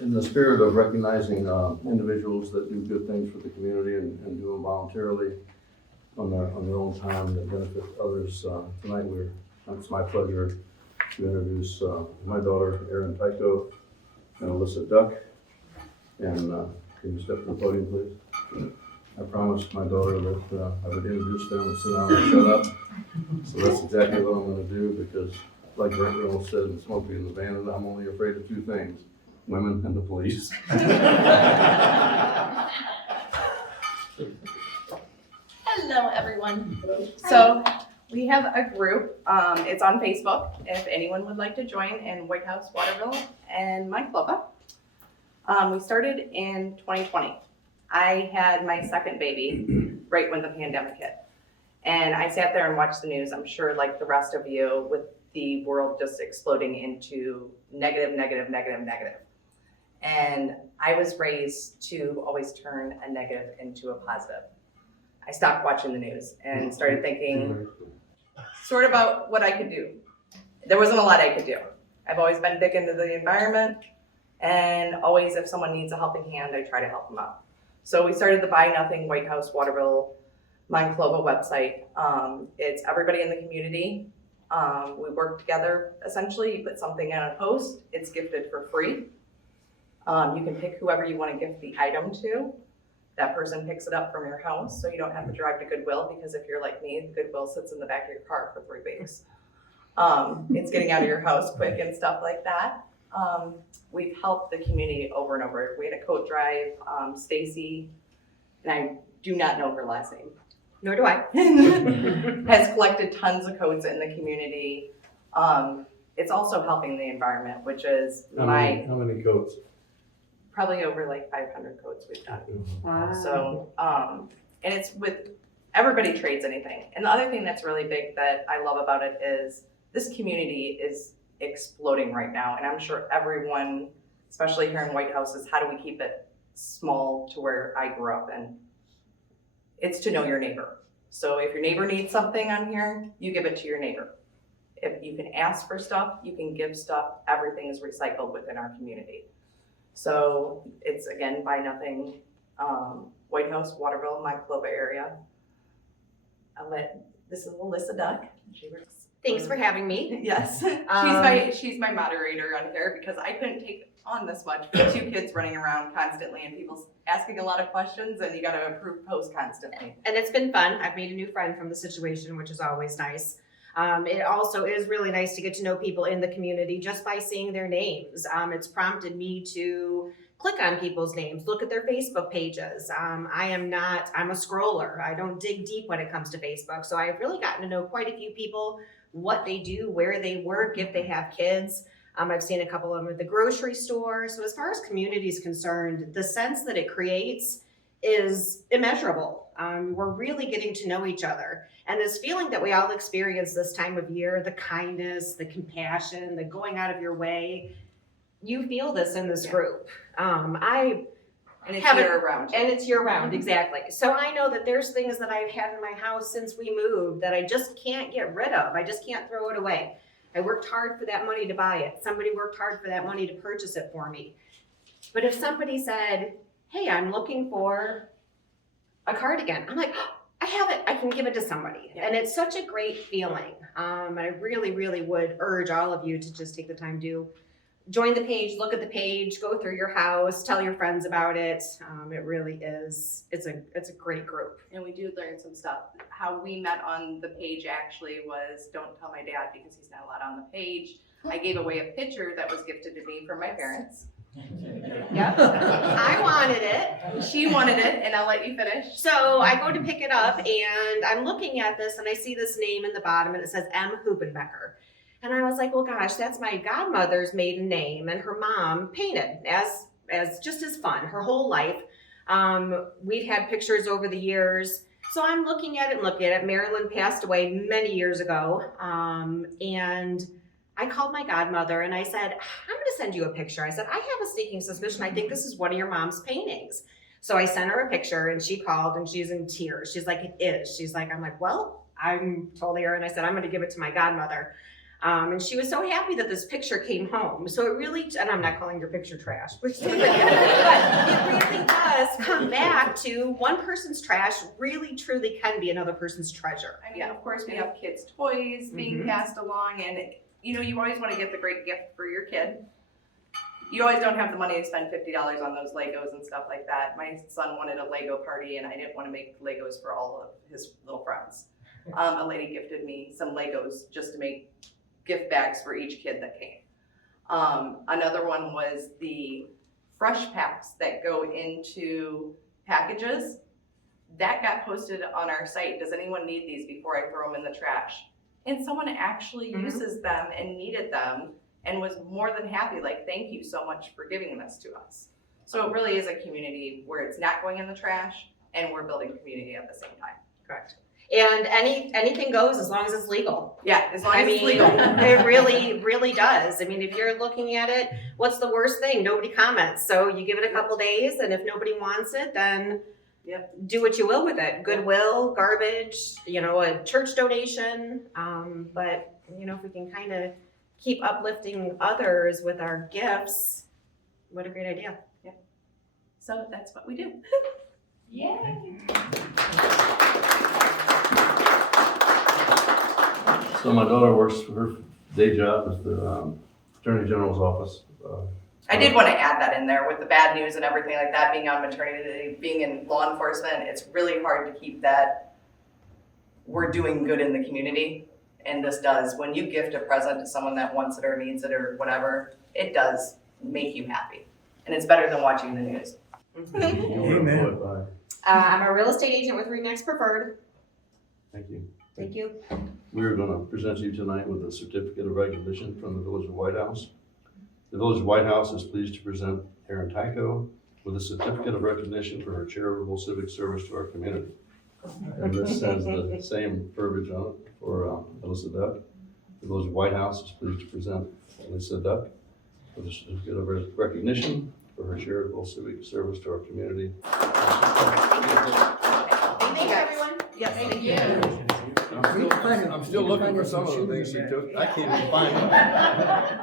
In the spirit of recognizing individuals that do good things for the community and do them voluntarily on their own time that benefit others, tonight it's my pleasure to introduce my daughter, Erin and Elissa Duck. And can you step to the podium, please? I promised my daughter that I would introduce them and sit down and shut up. So that's exactly what I'm going to do, because like Brent Reynolds said in Smokey and the Bandit, I'm only afraid of two things: women and the police. Hello, everyone. So we have a group. It's on Facebook. If anyone would like to join in Whitehouse, Waterville, and Monclova. We started in 2020. I had my second baby right when the pandemic hit. And I sat there and watched the news, I'm sure like the rest of you, with the world just exploding into negative. And I was raised to always turn a negative into a positive. I stopped watching the news and started thinking sort of about what I could do. There wasn't a lot I could do. I've always been big into the environment, and always if someone needs a helping hand, I try to help them out. So we started the Buy Nothing Whitehouse, Waterville, Monclova website. It's everybody in the community. We work together. Essentially, you put something on a post, it's gifted for free. You can pick whoever you want to gift the item to. That person picks it up from your house, so you don't have to drive to Goodwill, because if you're like me, Goodwill sits in the back of your car for 3 weeks. It's getting out of your house quick and stuff like that. We've helped the community over and over. We had a coat drive, Stacy, and I do not know her last name, nor do I, has collected tons of coats in the community. It's also helping the environment, which is How many coats? probably over like 500 coats we've done. Wow. So, and it's with, everybody trades anything. And the other thing that's really big that I love about it is this community is exploding right now. And I'm sure everyone, especially here in Whitehouse, is how do we keep it small to where I grew up? And it's to know your neighbor. So if your neighbor needs something on here, you give it to your neighbor. If you can ask for stuff, you can give stuff. Everything is recycled within our community. So it's, again, Buy Nothing, Whitehouse, Waterville, Monclova area. This is Elissa Duck. She works. Thanks for having me. Yes, she's my moderator on here, because I couldn't take on this much with 2 kids running around constantly and people asking a lot of questions, and you got to approve posts constantly. And it's been fun. I've made a new friend from the situation, which is always nice. It also is really nice to get to know people in the community just by seeing their names. It's prompted me to click on people's names, look at their Facebook pages. I'm a scroller. I don't dig deep when it comes to Facebook. So I've really gotten to know quite a few people, what they do, where they work, if they have kids. I've seen a couple of them at the grocery store. So as far as community is concerned, the sense that it creates is immeasurable. We're really getting to know each other. And this feeling that we all experience this time of year, the kindness, the compassion, the going out of your way, you feel this in this group. And it's year round. And it's year round, exactly. So I know that there's things that I've had in my house since we moved that I just can't get rid of. I just can't throw it away. I worked hard for that money to buy it. Somebody worked hard for that money to purchase it for me. But if somebody said, hey, I'm looking for a cardigan, I'm like, oh, I have it. I can give it to somebody. Yeah. And it's such a great feeling. I really, really would urge all of you to just take the time to join the page, look at the page, go through your house, tell your friends about it. It really is, it's a great group. And we do learn some stuff. How we met on the page actually was, don't tell my dad because he's not allowed on the page. I gave away a picture that was gifted to me from my parents. Yep. I wanted it. She wanted it, and I'll let you finish. So I go to pick it up, and I'm looking at this, and I see this name in the bottom, and it says M. Hubenbecker. And I was like, well, gosh, that's my godmother's maiden name, and her mom painted as just as fun her whole life. We've had pictures over the years. So I'm looking at it. Marilyn passed away many years ago, and I called my godmother and I said, I'm going to send you a picture. I said, I have a sneaking suspicion. I think this is one of your mom's paintings. So I sent her a picture and she called and she's in tears. She's like, it is. She's like, I'm like, well, I'm told her, and I said, I'm going to give it to my godmother. And she was so happy that this picture came home. So it really, and I'm not calling your picture trash, but it really does come back to one person's trash really truly can be another person's treasure. I mean, of course, we have kids' toys being passed along, and you know, you always want to get the great gift for your kid. You always don't have the money to spend $50 on those Legos and stuff like that. My son wanted a Lego party, and I didn't want to make Legos for all of his little friends. A lady gifted me some Legos just to make gift bags for each kid that came. Another one was the fresh packs that go into packages. That got posted on our site. Does anyone need these before I throw them in the trash? And someone actually uses them and needed them and was more than happy, like, thank you so much for giving this to us. So it really is a community where it's not going in the trash and we're building community at the same time. Correct. And anything goes as long as it's legal. Yeah, as long as it's legal. It really does. I mean, if you're looking at it, what's the worst thing? Nobody comments. So you give it a couple days, and if nobody wants it, then do what you will with it. Goodwill, garbage, you know, a church donation. But, you know, if we can kind of keep uplifting others with our gifts, what a great idea. Yeah. So that's what we do. Yay. So my daughter works for her day job at the Attorney General's office. I did want to add that in there with the bad news and everything like that, being on maternity leave, being in law enforcement, it's really hard to keep that we're doing good in the community. And this does, when you gift a present to someone that wants it or needs it or whatever, it does make you happy. And it's better than watching the news. Amen. I'm a real estate agent with RE/MAX Preferred. Thank you. Thank you. We're going to present you tonight with a certificate of recognition from the Village of Whitehouse. The Village of Whitehouse is pleased to present Erin with a certificate of recognition for her charitable civic service to our community. And this has the same verbiage on it for Elissa Duck. The Village of Whitehouse is pleased to present Elissa Duck with a certificate of recognition for her charitable civic service to our community. Thank you, everyone. Yes, thank you. I'm still looking for some of the things she took. I can't even find them.